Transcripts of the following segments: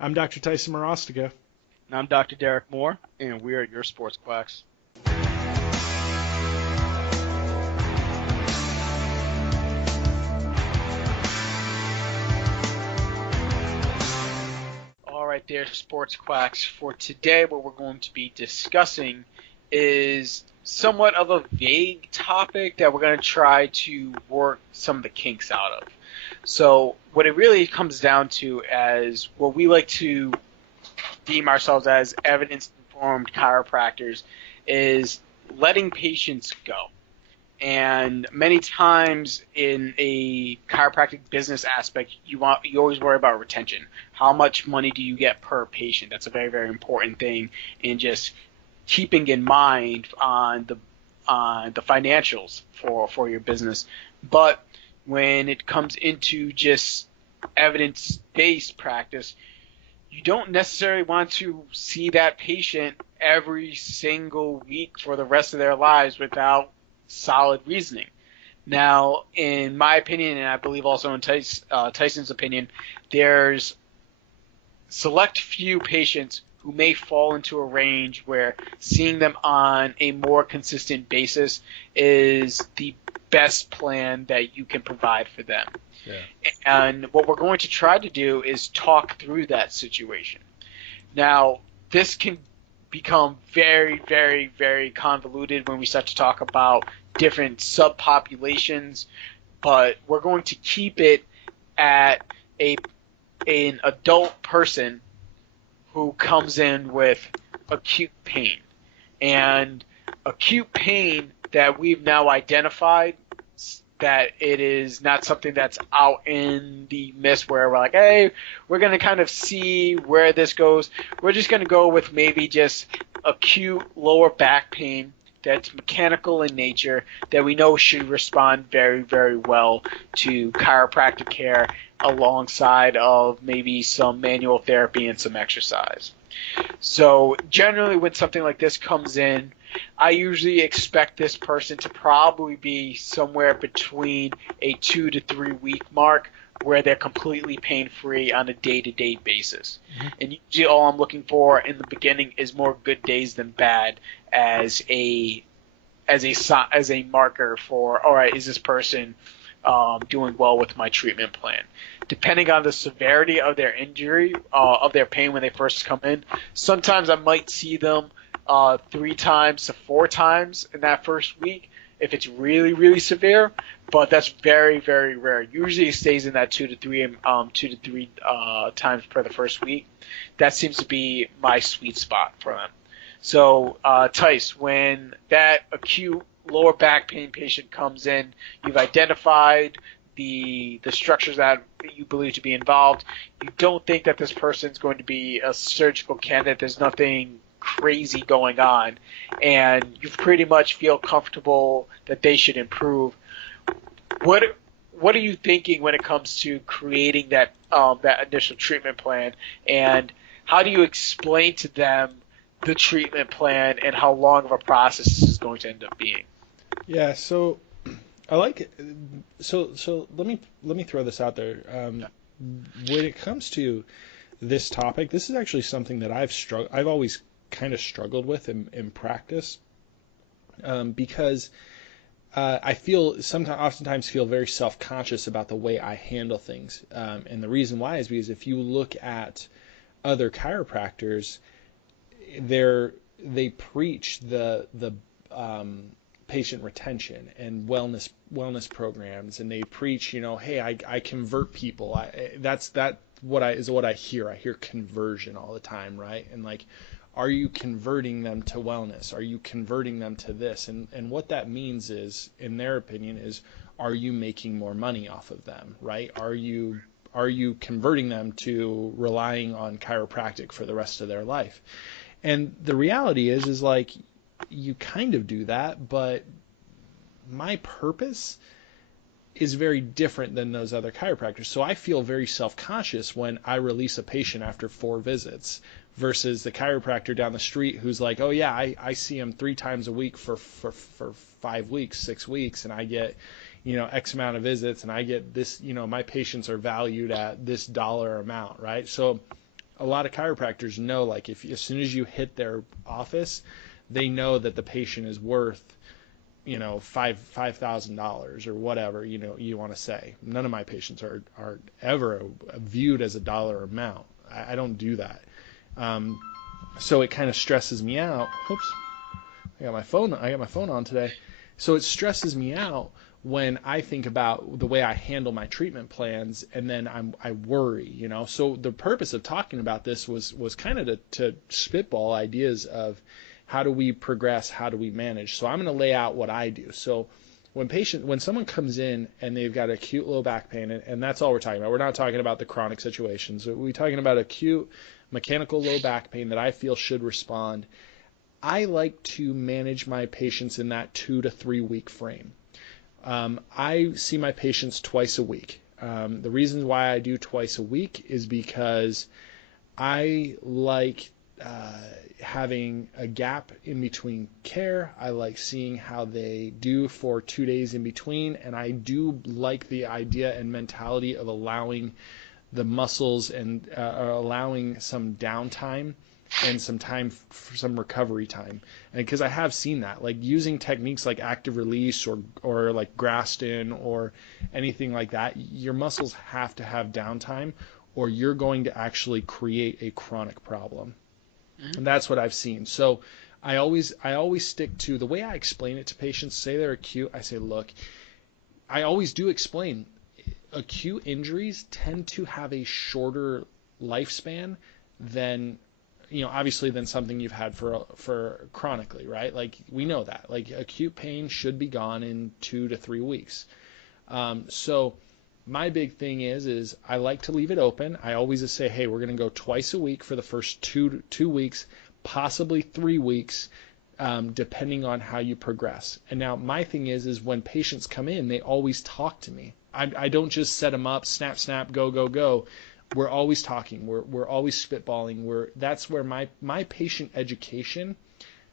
I'm Dr. Tyson Morostiga. And I'm Dr. Derek Moore, and we are your sports quacks. All right, there, sports quacks. For today, what we're going to be discussing is somewhat of a vague topic that we're going to try to work some of the kinks out of. So, what it really comes down to as what we like to deem ourselves as evidence-informed chiropractors is letting patients go. And many times in a chiropractic business aspect, you always worry about retention. How much money do you get per patient? That's a very, very important thing in just keeping in mind on the financials for your business. But when it comes into just evidence-based practice, you don't necessarily want to see that patient every single week for the rest of their lives without solid reasoning. Now, in my opinion, and I believe also in Tyson's opinion, there's select few patients who may fall into a range where seeing them on a more consistent basis is the best plan that you can provide for them. Yeah. And what we're going to try to do is talk through that situation. Now, this can become very, very, very convoluted when we start to talk about different subpopulations, but we're going to keep it at an adult person who comes in with acute pain. And acute pain that we've now identified that it is not something that's out in the mist where we're like, hey, we're going to kind of see where this goes. We're just going to go with maybe just acute lower back pain that's mechanical in nature that we know should respond very, very well to chiropractic care alongside of maybe some manual therapy and some exercise. So generally when something like this comes in, I usually expect this person to probably be somewhere between a 2 to 3 week mark where they're completely pain-free on a day-to-day basis. Mm-hmm. And usually all I'm looking for in the beginning is more good days than bad as a marker for, all right, is this person doing well with my treatment plan? Depending on the severity of their injury, of their pain when they first come in, sometimes I might see them 3 times to 4 times in that first week if it's really, really severe, but that's very, very rare. Usually it stays in that 2 to 3 times per the first week. That seems to be my sweet spot for them. So, Tice, when that acute lower back pain patient comes in, you've identified the structures that you believe to be involved. You don't think that this person's going to be a surgical candidate. There's nothing crazy going on, and you pretty much feel comfortable that they should improve. What are you thinking when it comes to creating that initial treatment plan, and how do you explain to them the treatment plan and how long of a process this is going to end up being? Yeah, so I like it. So let me throw this out there. When it comes to this topic, this is actually something that I've always kind of struggled with in practice, because I oftentimes feel very self-conscious about the way I handle things, and the reason why is because if you look at other chiropractors, they preach the patient retention and wellness programs, and they preach, hey, I convert people. That's what I hear. I hear conversion all the time, right? And like, are you converting them to wellness? Are you converting them to this? And what that means is, in their opinion, is, are you making more money off of them, right? Are you converting them to relying on chiropractic for the rest of their life? And the reality is like, you kind of do that, but my purpose is very different than those other chiropractors. So I feel very self-conscious when I release a patient after 4 visits versus the chiropractor down the street who's like, oh yeah, I see him 3 times a week for 5 weeks, 6 weeks, and I get, X amount of visits, and I get this, my patients are valued at this dollar amount, right? So a lot of chiropractors know, like, if as soon as you hit their office, they know that the patient is worth, $5,000 or whatever, you want to say. None of my patients are ever viewed as a dollar amount. I don't do that. So it kind of stresses me out. Oops, I got my phone on today. So it stresses me out when I think about the way I handle my treatment plans, and then I worry. So the purpose of talking about this was kind of to spitball ideas of how do we progress, how do we manage. So I'm going to lay out what I do. So when someone comes in and they've got acute low back pain, and that's all we're talking about. We're not talking about the chronic situations. We're talking about acute mechanical low back pain that I feel should respond. I like to manage my patients in that 2 to 3 week frame. I see my patients twice a week. The reason why I do twice a week is because I like having a gap in between care. I like seeing how they do for 2 days in between, and I do like the idea and mentality of allowing the muscles and allowing some downtime and some time for some recovery time. And because I have seen that, like using techniques like active release or like Graston or anything like that, your muscles have to have downtime or you're going to actually create a chronic problem. And that's what I've seen. So I always stick to the way I explain it to patients. Say they're acute, I say, look, I always do explain acute injuries tend to have a shorter lifespan than, obviously than something you've had for chronically, right? Like we know that, like acute pain should be gone in 2 to 3 weeks. So my big thing is I like to leave it open. I always just say, hey, we're going to go twice a week for the first two weeks, possibly 3 weeks, depending on how you progress. And now my thing is when patients come in, they always talk to me. I don't just set them up, snap, snap, go, go, go. We're always talking. We're always spitballing. That's where my patient education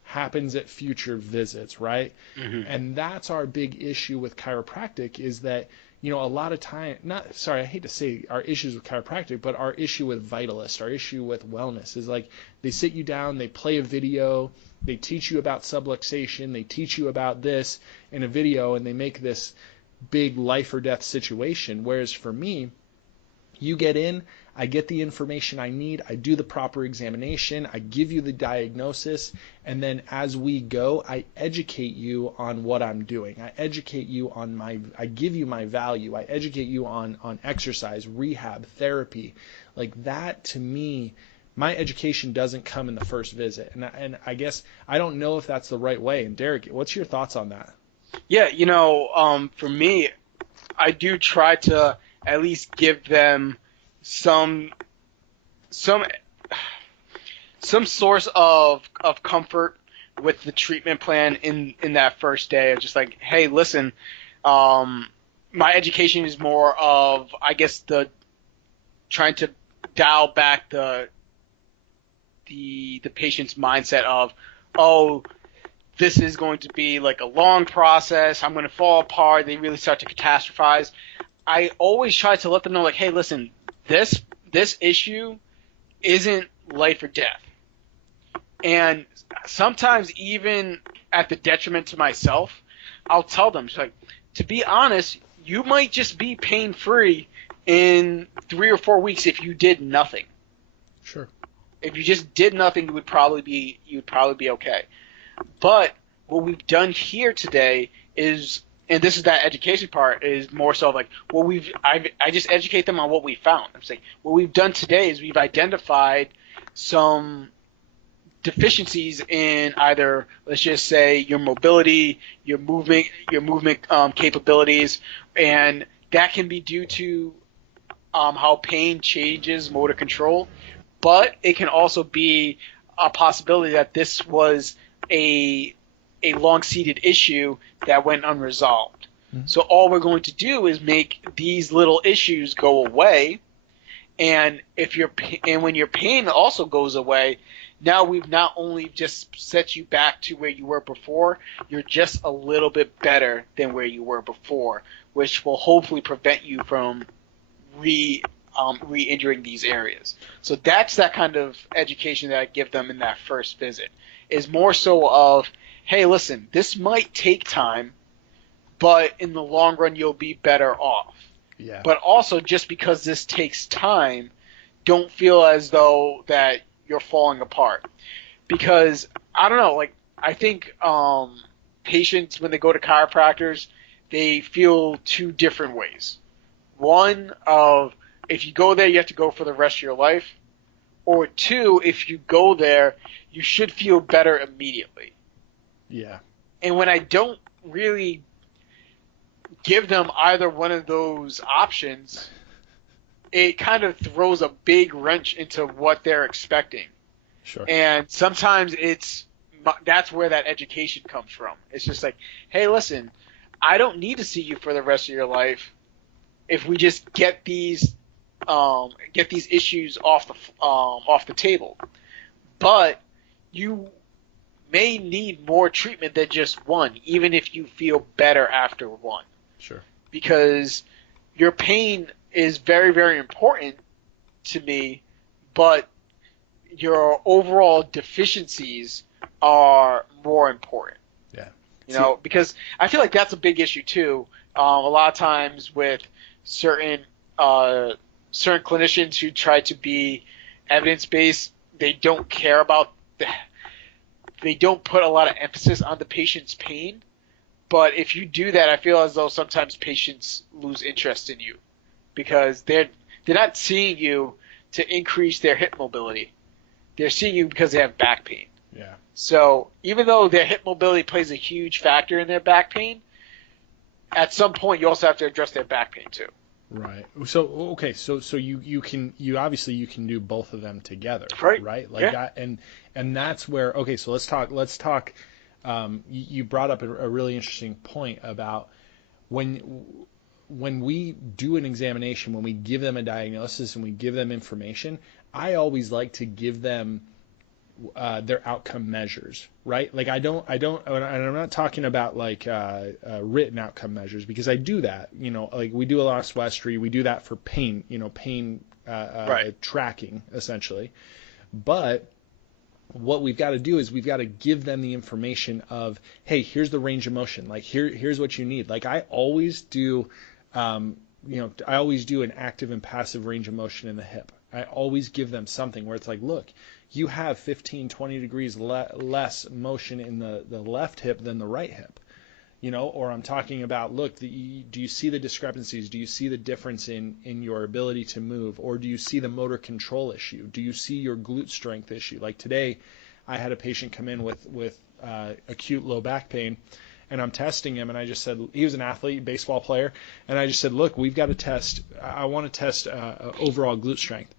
happens at future visits, right? Mm-hmm. And that's our big issue with chiropractic is that, a lot of time, I hate to say our issues with chiropractic, but our issue with Vitalist, our issue with wellness is like they sit you down, they play a video, they teach you about subluxation, they teach you about this in a video, and they make this big life or death situation. Whereas for me, you get in, I get the information I need, I do the proper examination, I give you the diagnosis, and then as we go, I educate you on what I'm doing. I educate you I give you my value. I educate you on exercise, rehab, therapy. Like that to me, my education doesn't come in the first visit. And I guess I don't know if that's the right way. And Derek, what's your thoughts on that? Yeah, for me, I do try to at least give them some source of comfort with the treatment plan in that first day of just like, hey, listen, my education is more of, I guess, the trying to dial back the patient's mindset of, oh, this is going to be like a long process, I'm going to fall apart, they really start to catastrophize. I always try to let them know, like, hey, listen, this issue isn't life or death. And sometimes even at the detriment to myself, I'll tell them, like, to be honest, you might just be pain-free in 3 or 4 weeks if you did nothing. Sure. If you just did nothing, you'd probably be okay. But what we've done here today is, and this is that education part, is more so like I just educate them on what we found. I'm saying what we've done today is we've identified some deficiencies in either, let's just say, your mobility, your movement capabilities, and that can be due to how pain changes motor control, but it can also be a possibility that this was a long-seated issue that went unresolved. Mm-hmm. So all we're going to do is make these little issues go away, and when your pain also goes away, now we've not only just set you back to where you were before, you're just a little bit better than where you were before, which will hopefully prevent you from re-injuring these areas. So that's that kind of education that I give them in that first visit. Is more so of, hey, listen, this might take time, but in the long run you'll be better off. Yeah. But also, just because this takes time, don't feel as though that you're falling apart. Because I don't know, like I think patients when they go to chiropractors, they feel two different ways. One of if you go there, you have to go for the rest of your life, or two, if you go there, you should feel better immediately. Yeah. And when I don't really give them either one of those options, it kind of throws a big wrench into what they're expecting. Sure. And sometimes that's where that education comes from. It's just like, hey, listen, I don't need to see you for the rest of your life if we just get these issues off the table. But you may need more treatment than just one, even if you feel better after one. Sure. Because your pain is very, very important to me, but your overall deficiencies are more important. Yeah. You know, because I feel like that's a big issue too. A lot of times with certain clinicians who try to be evidence-based, they don't care about they don't put a lot of emphasis on the patient's pain. But if you do that, I feel as though sometimes patients lose interest in you because they're not seeing you to increase their hip mobility. They're seeing you because they have back pain. Yeah. So even though their hip mobility plays a huge factor in their back pain, at some point you also have to address their back pain too. Right. So okay. So you can obviously you can do both of them together. Right. Right. Like Yeah. that, and that's where okay. So let's talk. You brought up a really interesting point about when we do an examination, when we give them a diagnosis and we give them information. I always like to give them their outcome measures, right? Like I don't, and I'm not talking about like written outcome measures because I do that, you know, like we do a lot of Swestry, we do that for pain, you know, pain Right. tracking essentially. But what we've got to do is we've got to give them the information of, hey, here's the range of motion, like here's what you need. Like I always do, I always do an active and passive range of motion in the hip. I always give them something where it's like, look, you have 15, 20 degrees less motion in the left hip than the right hip, you know, or I'm talking about, look, do you see the discrepancies? Do you see the difference in your ability to move? Or do you see the motor control issue? Do you see your glute strength issue? Like today, I had a patient come in with acute low back pain, and I'm testing him, and I just said, he was an athlete, baseball player, and I just said, look, we've got to test, I want to test overall glute strength.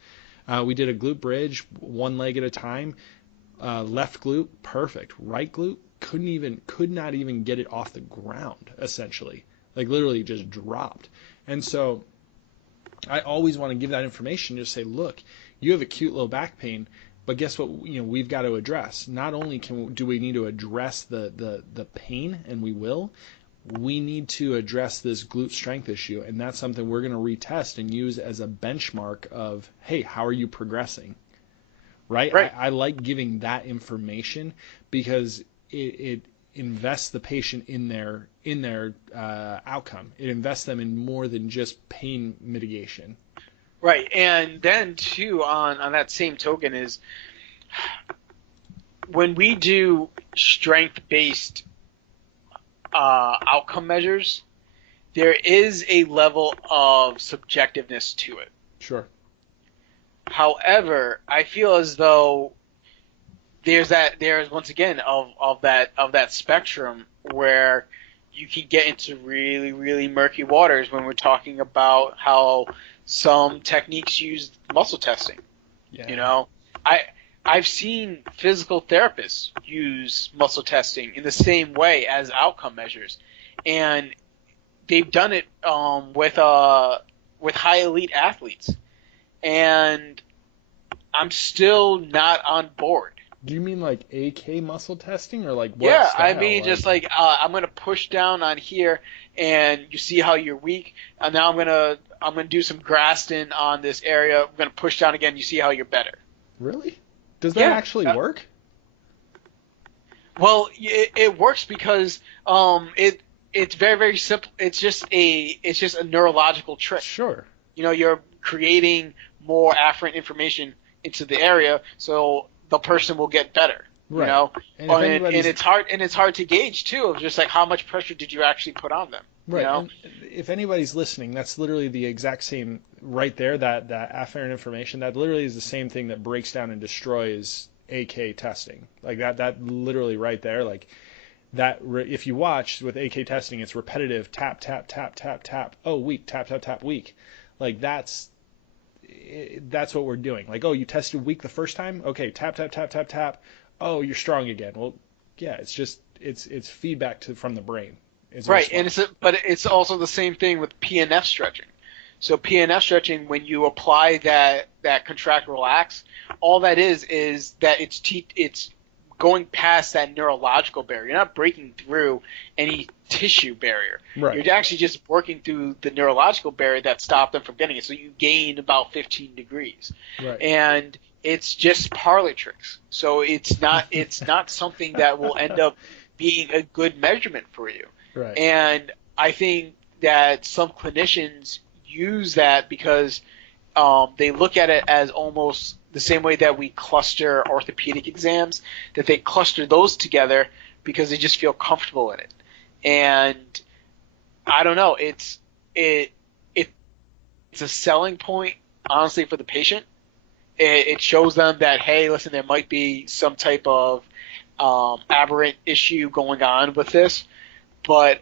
We did a glute bridge, one leg at a time. Left glute, perfect. Right glute, could not even get it off the ground, essentially. Like literally just dropped. And so I always want to give that information, just say, look, you have acute low back pain, but guess what, you know, we've got to address. Not only do we need to address the pain, and we need to address this glute strength issue, and that's something we're going to retest and use as a benchmark of, hey, how are you progressing? Right? I like giving that information because it invests the patient in their outcome. It invests them in more than just pain mitigation. Right. And then too, on that same token is when we do strength-based outcome measures, there is a level of subjectiveness to it. Sure. However, I feel as though there's once again of that spectrum where you can get into really, really murky waters when we're talking about how some techniques use muscle testing. Yeah. You know, I've seen physical therapists use muscle testing in the same way as outcome measures, and they've done it with high elite athletes, and I'm still not on board. Do you mean like AK muscle testing or like what Yeah, style? I mean just like I'm gonna push down on here, and you see how you're weak, and now I'm gonna I'm going to do some Graston on this area. I'm going to push down again. You see how you're better. Really? Does that Yeah. actually work? Well, it works because it's very, very simple. It's just a neurological trick. Sure. You're creating more afferent information into the area, so the person will get better. Right. And it's hard to gauge too, of just like how much pressure did you actually put on them. Right. And if anybody's listening, that's literally the exact same right there. That afferent information, that literally is the same thing that breaks down and destroys AK testing. Like that literally right there. Like that. If you watch with AK testing, it's repetitive tap tap tap tap tap. Oh, weak tap tap tap weak. Like that's what we're doing. Like, oh, you tested weak the first time. Okay, tap tap tap tap tap. Oh, you're strong again. Well, yeah, it's just it's feedback from the brain. Right, but it's also the same thing with PNF stretching. So PNF stretching, when you apply that contract relax, all that is that it's going past that neurological barrier. You're not breaking through any tissue barrier. Right. You're actually just working through the neurological barrier that stopped them from getting it. So you gain about 15 degrees. Right. And it's just parlor tricks. So it's not something that will end up being a good measurement for you. Right. And I think that some clinicians use that because they look at it as almost the same way that we cluster orthopedic exams, that they cluster those together because they just feel comfortable in it. And I don't know, it's a selling point, honestly, for the patient. It shows them that, hey, listen, there might be some type of aberrant issue going on with this, but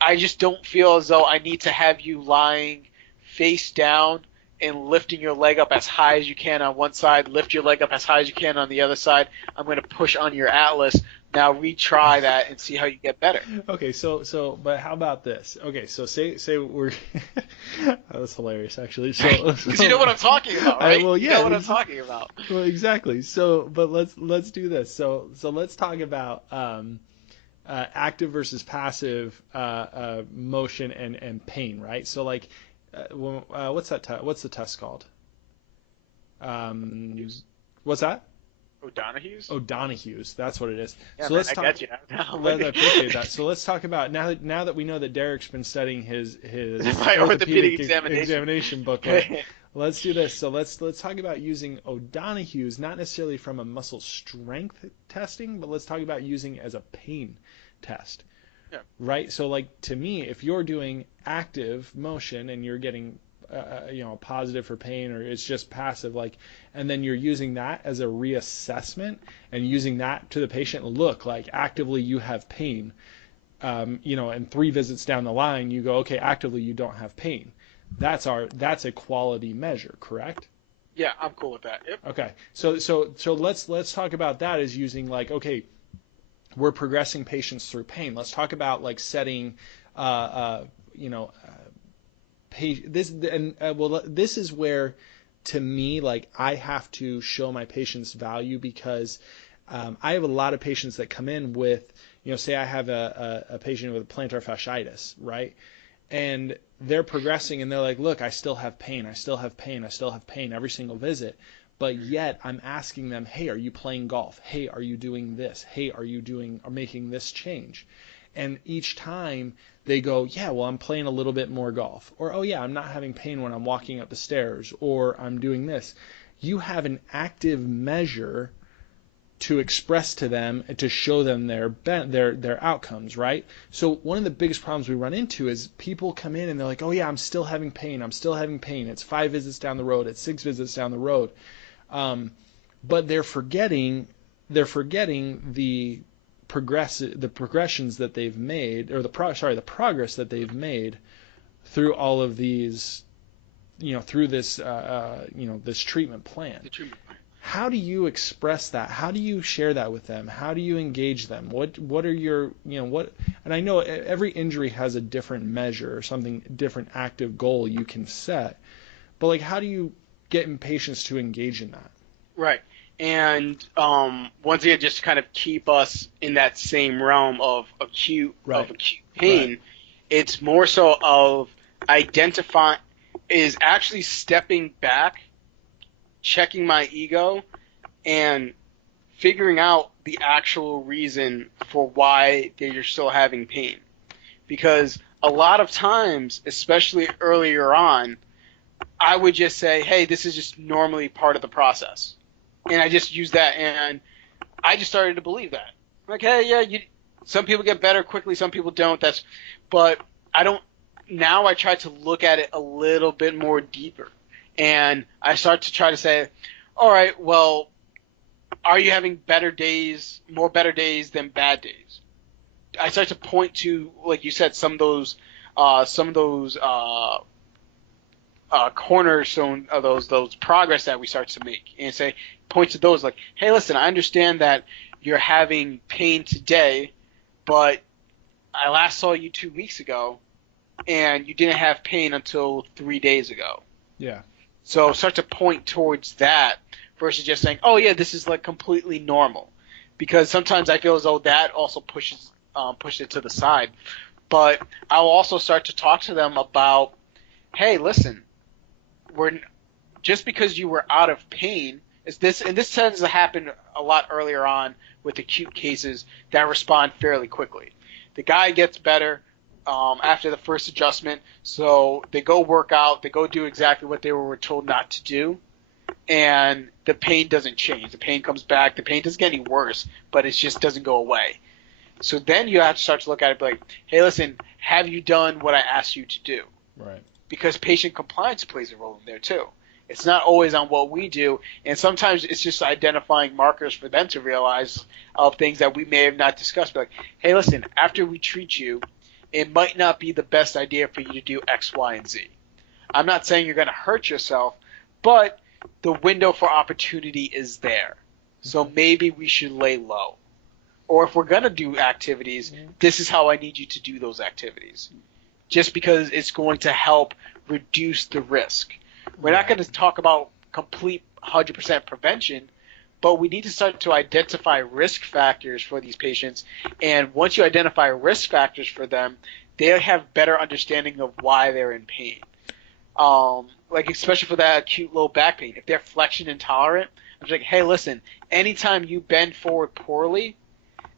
I just don't feel as though I need to have you lying face down and lifting your leg up as high as you can on one side, lift your leg up as high as you can on the other side. I'm going to push on your atlas. Now retry that and see how you get better. Okay, but how about this? Okay, so say we're that's hilarious actually. Because you know what I'm talking about, right? Well, yeah, you know what I'm talking about. Well, exactly. So, but let's do this. So let's talk about active versus passive motion and pain, right? So like, what's the test called? What's that? O'Donoghue's, that's what it is. Yeah, so man, I get you. I appreciate that. So let's talk about now that we know that Derek's been studying his orthopedic examination booklet. Let's do this. So let's talk about using O'Donoghue's, not necessarily from a muscle strength testing, but let's talk about using as a pain test. Yeah. Right? So like to me, if you're doing active motion and you're getting a positive for pain, or it's just passive, like, and then you're using that as a reassessment and using that to the patient, look, like actively you have pain, and 3 visits down the line you go, okay, actively you don't have pain. That's a quality measure, correct? Yeah, I'm cool with that. Yep. Okay, so let's talk about that as using, like, okay, we're progressing patients through pain. Let's talk about like setting, this is where, to me, like, I have to show my patients value, because I have a lot of patients that come in with, say I have a patient with plantar fasciitis, right? And they're progressing and they're like, look, I still have pain. I still have pain every single visit. But yet I'm asking them, hey, are you playing golf? Hey, are you doing this? Hey, are you making this change? And each time they go, yeah, well, I'm playing a little bit more golf. Or, oh, yeah, I'm not having pain when I'm walking up the stairs. Or I'm doing this. You have an active measure to express to them, to show them their outcomes, right? So one of the biggest problems we run into is people come in and they're like, oh, yeah, I'm still having pain. It's 5 visits down the road. It's 6 visits down the road. But they're forgetting the progressions that they've made, or the progress that they've made through all of these, through this, this treatment plan. The treatment plan. How do you express that? How do you share that with them? How do you engage them? What are your, what? And I know every injury has a different measure or something different active goal you can set, but like, how do you get patients to engage in that? Right. And once again, just to kind of keep us in that same realm of acute pain, Right. It's more so of identifying. is actually stepping back, checking my ego, and figuring out the actual reason for why they're still having pain. Because a lot of times, especially earlier on, I would just say, hey, this is just normally part of the process. And I just use that, and I just started to believe that. Like, hey, yeah, some people get better quickly, some people don't. But I don't. Now I try to look at it a little bit more deeper, and I start to try to say, all right, well, are you having more better days than bad days? I start to point to, like you said, some of those cornerstone of those progress that we start to make, and point to those like, hey, listen, I understand that you're having pain today, but I last saw you 2 weeks ago, and you didn't have pain until 3 days ago. Yeah. So start to point towards that versus just saying, oh yeah, this is like completely normal, because sometimes I feel as though that also pushes it to the side. But I'll also start to talk to them about, hey, listen, just because you were out of pain, and this tends to happen a lot earlier on with acute cases that respond fairly quickly. The guy gets better after the first adjustment, so they go work out, they go do exactly what they were told not to do, and the pain doesn't change. The pain comes back. The pain doesn't get any worse, but it just doesn't go away. So then you have to start to look at it and be like, hey, listen, have you done what I asked you to do? Right. Because patient compliance plays a role in there too. It's not always on what we do, and sometimes it's just identifying markers for them to realize of things that we may have not discussed. Be like, hey, listen, after we treat you, it might not be the best idea for you to do X, Y, and Z. I'm not saying you're going to hurt yourself, but the window for opportunity is there. So maybe we should lay low. Or if we're going to do activities, this is how I need you to do those activities. Just because it's going to help reduce the risk. We're not going to talk about complete 100% prevention, but we need to start to identify risk factors for these patients. And once you identify risk factors for them, they have better understanding of why they're in pain. Like especially for that acute low back pain. If they're flexion intolerant, I'm just like, hey, listen, anytime you bend forward poorly,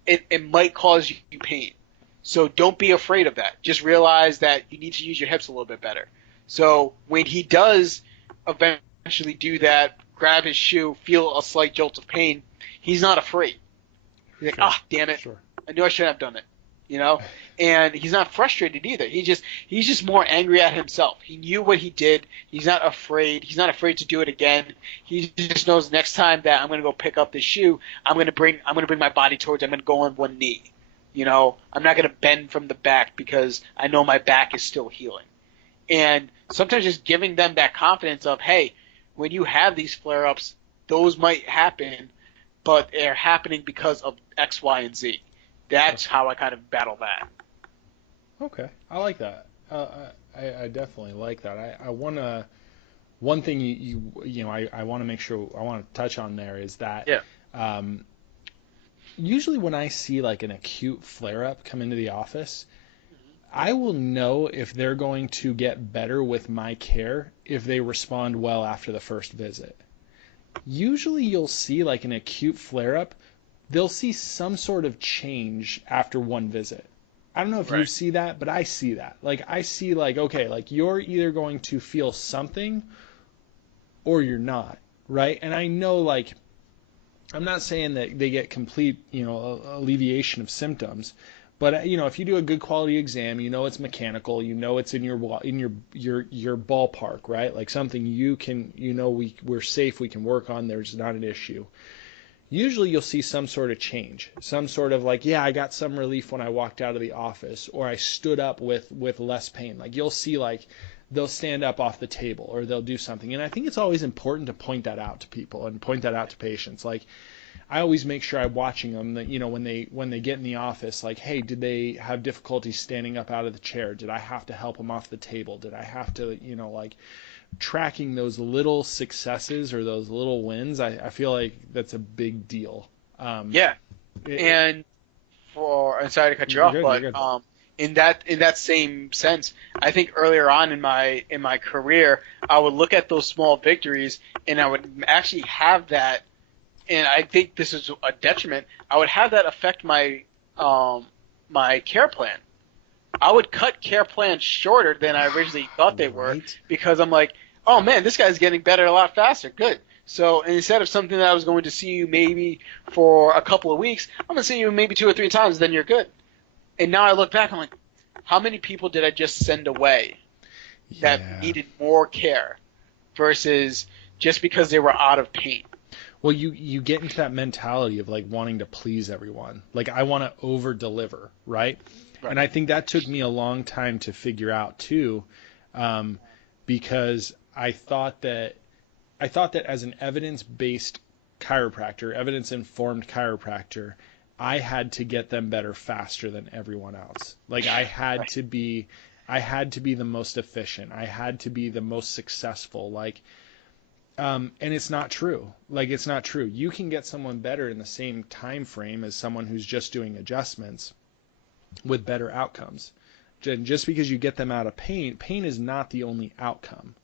it might cause you pain. So don't be afraid of that. Just realize that you need to use your hips a little bit better. So when he does eventually do that, grab his shoe, feel a slight jolt of pain, he's not afraid. He's like, damn it. Sure. I knew I shouldn't have done it. And he's not frustrated either. He's just more angry at himself. He knew what he did. He's not afraid. He's not afraid to do it again. He just knows next time that I'm going to go pick up this shoe, I'm going to bring my body towards it. I'm going to go on one knee. I'm not going to bend from the back because I know my back is still healing. And sometimes just giving them that confidence of, hey, when you have these flare-ups, those might happen, but they're happening because of X, Y, and Z. That's how I kind of battle that. Okay, I like that. I definitely like that. I want to. One thing I want to make sure I want to touch on there is that. Yeah. Usually when I see like an acute flare-up come into the office, I will know if they're going to get better with my care if they respond well after the first visit. Usually you'll see like an acute flare-up, they'll see some sort of change after one visit. I don't know if you see that, but I see that. Like I see like, okay, like you're either going to feel something or you're not, right? And I know like, I'm not saying that they get complete, alleviation of symptoms, but if you do a good quality exam, it's mechanical, it's in your ballpark, right? Like something you can, we're safe, we can work on, there's not an issue. Usually you'll see some sort of change, some sort of like, yeah, I got some relief when I walked out of the office, or I stood up with less pain. Like you'll see like they'll stand up off the table or they'll do something. And I think it's always important to point that out to people and point that out to patients. Like I always make sure I'm watching them that, when they get in the office, like, hey, did they have difficulty standing up out of the chair? Did I have to help them off the table? Did I have to, like tracking those little successes or those little wins? I feel like that's a big deal. Yeah. And sorry to cut you off, but in that same sense, I think earlier on in my career, I would look at those small victories and I would actually have that, and I think this is a detriment. I would have that affect my care plan. I would cut care plans shorter than I originally thought they were Right. because I'm like, oh man, this guy's getting better a lot faster. Good. So instead of something that I was going to see you maybe for a couple of weeks, I'm going to see you maybe 2 or 3 times, then you're good. And now I look back, I'm like, how many people did I just send away that Yeah. needed more care versus just because they were out of pain? Well, you get into that mentality of like wanting to please everyone. Like I want to over deliver, right? Right. And I think that took me a long time to figure out too, because I thought that as an evidence-based chiropractor, evidence-informed chiropractor, I had to get them better faster than everyone else. Like I had to be the most efficient. I had to be the most successful. Like, and it's not true. Like it's not true. You can get someone better in the same time frame as someone who's just doing adjustments with better outcomes. Just because you get them out of pain is not the only outcome,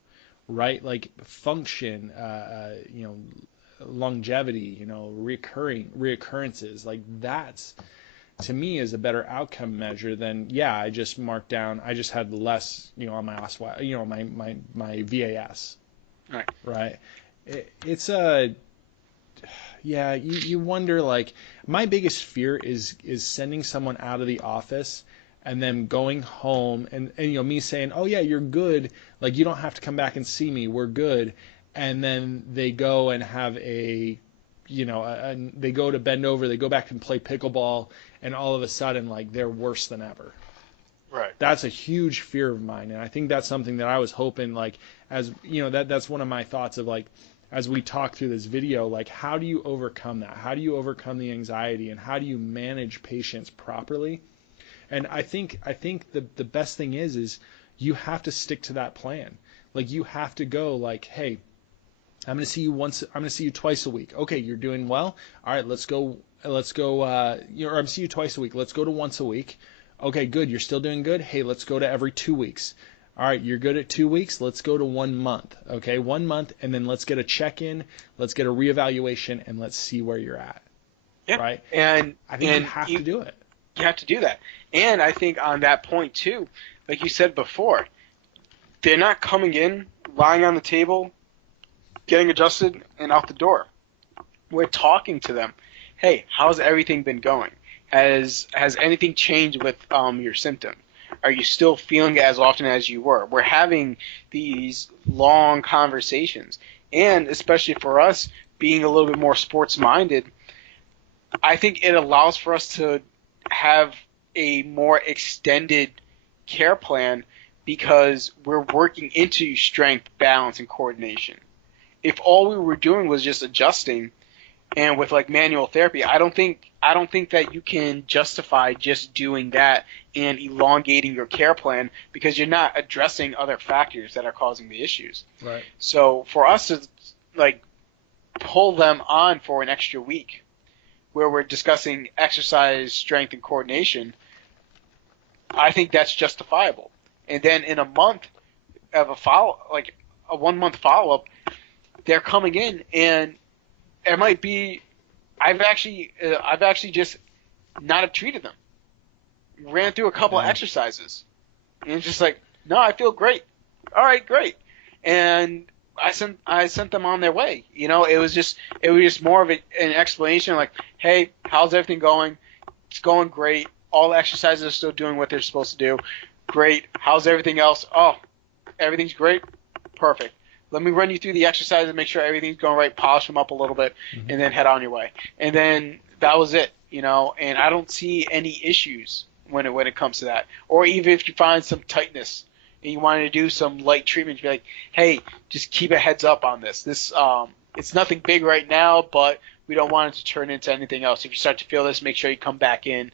right? Like function, longevity, reoccurrences, like that's to me is a better outcome measure than I just had less, on my OSWI, my VAS, Right. right? It's a you wonder, like, my biggest fear is sending someone out of the office and then going home and me saying, oh yeah, you're good, like you don't have to come back and see me, we're good, and then they go and have they go to bend over, they go back and play pickleball, and all of a sudden like they're worse than ever. Right. That's a huge fear of mine, and I think that's something that I was hoping, like, as that's one of my thoughts of, like, as we talk through this video, like, how do you overcome that? How do you overcome the anxiety, and how do you manage patients properly? And I think the best thing is you have to stick to that plan. Like, you have to go like, hey, I'm going to see you twice a week. Okay, you're doing well. All right, let's go, or I'm going to see you twice a week. Let's go to once a week. Okay, good. You're still doing good. Hey, let's go to every 2 weeks. All right, you're good at 2 weeks. Let's go to 1 month. Okay, 1 month, and then let's get a check-in. Let's get a reevaluation, and let's see where you're at. Yeah. Right? And I think you have to do it. You have to do that. And I think on that point too, like you said before, they're not coming in, lying on the table, getting adjusted, and out the door. We're talking to them. Hey, how's everything been going? Has anything changed with your symptoms? Are you still feeling it as often as you were? We're having these long conversations. And especially for us, being a little bit more sports-minded, I think it allows for us to have a more extended care plan because we're working into strength, balance, and coordination. If all we were doing was just adjusting, and with like manual therapy, I don't think that you can justify just doing that and elongating your care plan because you're not addressing other factors that are causing the issues. Right. So for us to like pull them on for an extra week where we're discussing exercise, strength, and coordination, I think that's justifiable. And then in a month of a 1 month follow up, they're coming in and it might be I've actually just not have treated them. Ran through a couple of exercises. And it's just like, no, I feel great. All right, great. And I sent them on their way. It was just more of an explanation like, hey, how's everything going? It's going great. All the exercises are still doing what they're supposed to do. Great. How's everything else? Oh, everything's great. Perfect. Let me run you through the exercises and make sure everything's going right, polish them up a little bit, and then head on your way. And then that was it, and I don't see any issues when it comes to that. Or even if you find some tightness and you wanted to do some light treatment, you're like, hey, just keep a heads up on this. This it's nothing big right now, but we don't want it to turn into anything else. If you start to feel this, make sure you come back in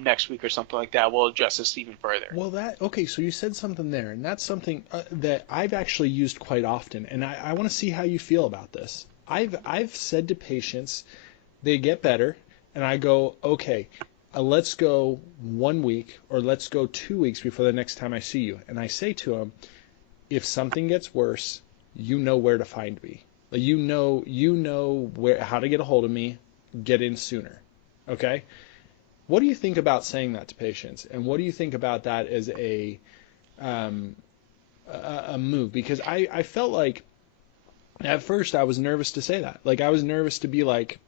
next week or something like that. We'll address this even further. Well, so you said something there, and that's something that I've actually used quite often, and I want to see how you feel about this. I've said to patients, they get better, and I go, okay, let's go 1 week or let's go 2 weeks before the next time I see you. And I say to him, if something gets worse, you know where to find me. Like, you know how to get a hold of me, get in sooner. Okay? What do you think about saying that to patients? And what do you think about that as a move? Because I felt like at first I was nervous to say that. Like, I was nervous to be like,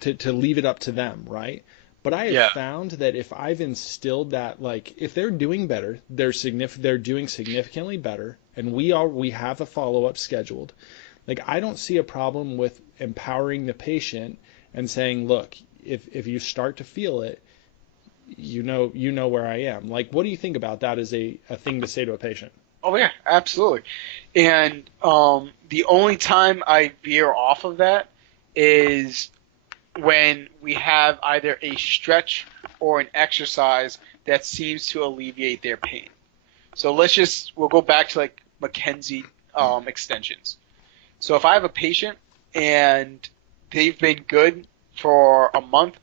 to leave it up to them, right? But I have found that if I've instilled that, like, if they're doing better, they're doing significantly better, and we have a follow-up scheduled. Like, I don't see a problem with empowering the patient and saying, look, if you start to feel it, you know where I am. Like, what do you think about that as a thing to say to a patient? Oh yeah, absolutely. And the only time I veer off of that is when we have either a stretch or an exercise that seems to alleviate their pain. So we'll go back to like McKenzie extensions. So if I have a patient and they've been good for a month,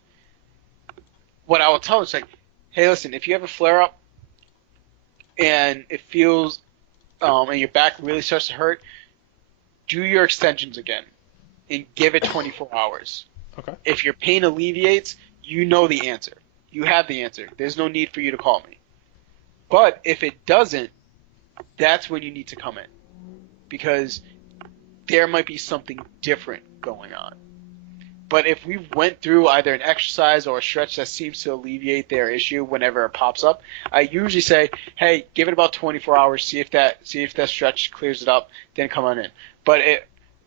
what I will tell them is like, hey, listen, if you have a flare-up and it feels and your back really starts to hurt, do your extensions again and give it 24 hours. Okay. If your pain alleviates, you know the answer. You have the answer. There's no need for you to call me. But if it doesn't, that's when you need to come in, because there might be something different going on. But if we went through either an exercise or a stretch that seems to alleviate their issue whenever it pops up, I usually say, hey, give it about 24 hours, see if that stretch clears it up, then come on in. But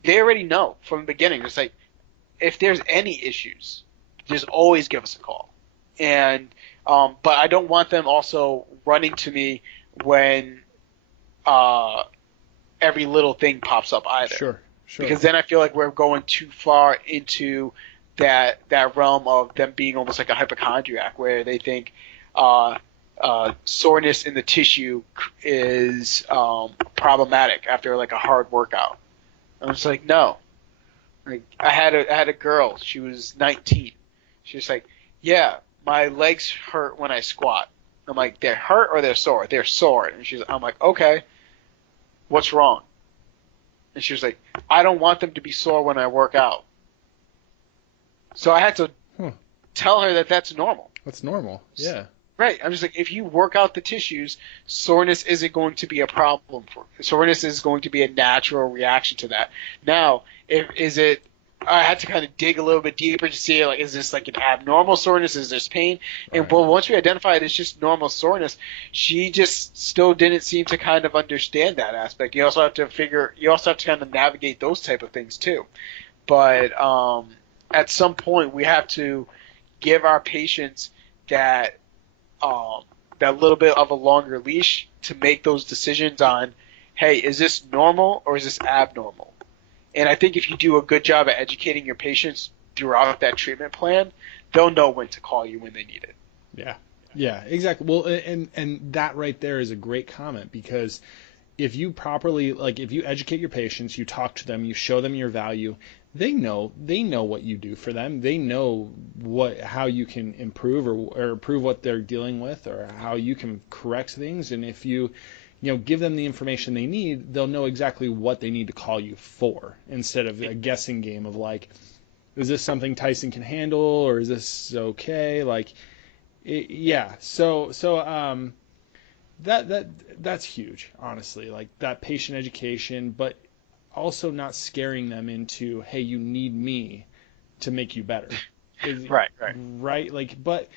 they already know from the beginning. It's like, if there's any issues, just always give us a call. And but I don't want them also running to me when every little thing pops up either. Sure. Because then I feel like we're going too far into that realm of them being almost like a hypochondriac, where they think soreness in the tissue is problematic after like a hard workout. I'm just like, no. Like, I had a girl. She was 19. She was like, yeah, my legs hurt when I squat. I'm like, they're hurt or they're sore? They're sore. And I'm like, okay, what's wrong? And she was like, I don't want them to be sore when I work out. So I had to tell her that that's normal. That's normal. Yeah. Right. I'm just like, if you work out the tissues, soreness isn't going to be a problem soreness is going to be a natural reaction to that. Now, I had to kind of dig a little bit deeper to see, like, is this like an abnormal soreness? Is this pain? And well, once we identified it's just normal soreness, she just still didn't seem to kind of understand that aspect. You also have to kind of navigate those type of things too. But at some point, we have to give our patients that little bit of a longer leash to make those decisions on, hey, is this normal or is this abnormal? And I think if you do a good job at educating your patients throughout that treatment plan, they'll know when to call you when they need it. Yeah, exactly. Well, and that right there is a great comment, because if you properly, like, if you educate your patients, you talk to them, you show them your value, they know what you do for them. They know how you can improve or improve what they're dealing with, or how you can correct things. And if you give them the information they need, they'll know exactly what they need to call you for, instead of a guessing game of like, is this something Tyson can handle, or is this okay? Like, So that's huge, honestly. Like, that patient education, but also not scaring them into, hey, you need me to make you better. Right. Like, but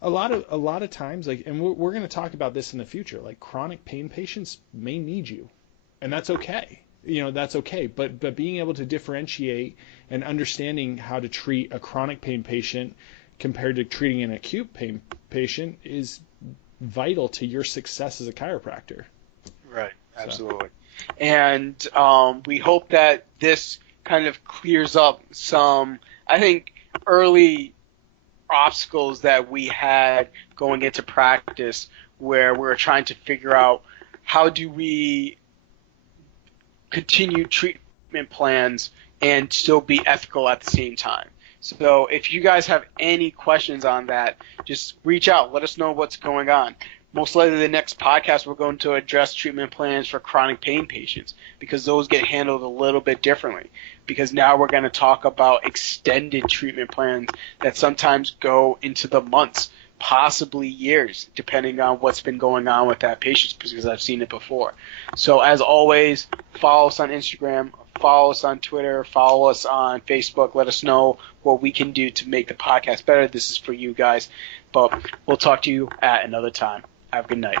a lot of times, like, and we're going to talk about this in the future, like, chronic pain patients may need you, and that's okay. That's okay. But being able to differentiate and understanding how to treat a chronic pain patient compared to treating an acute pain patient is vital to your success as a chiropractor. Right. Absolutely. And we hope that this kind of clears up some, I think, early obstacles that we had going into practice, where we were trying to figure out how do we continue treatment plans and still be ethical at the same time. So if you guys have any questions on that, just reach out. Let us know what's going on. Most likely the next podcast we're going to address treatment plans for chronic pain patients because those get handled a little bit differently. Because now we're going to talk about extended treatment plans that sometimes go into the months, possibly years, depending on what's been going on with that patient, because I've seen it before. So as always, follow us on Instagram, follow us on Twitter, follow us on Facebook. Let us know what we can do to make the podcast better. This is for you guys. But we'll talk to you at another time. Have a good night.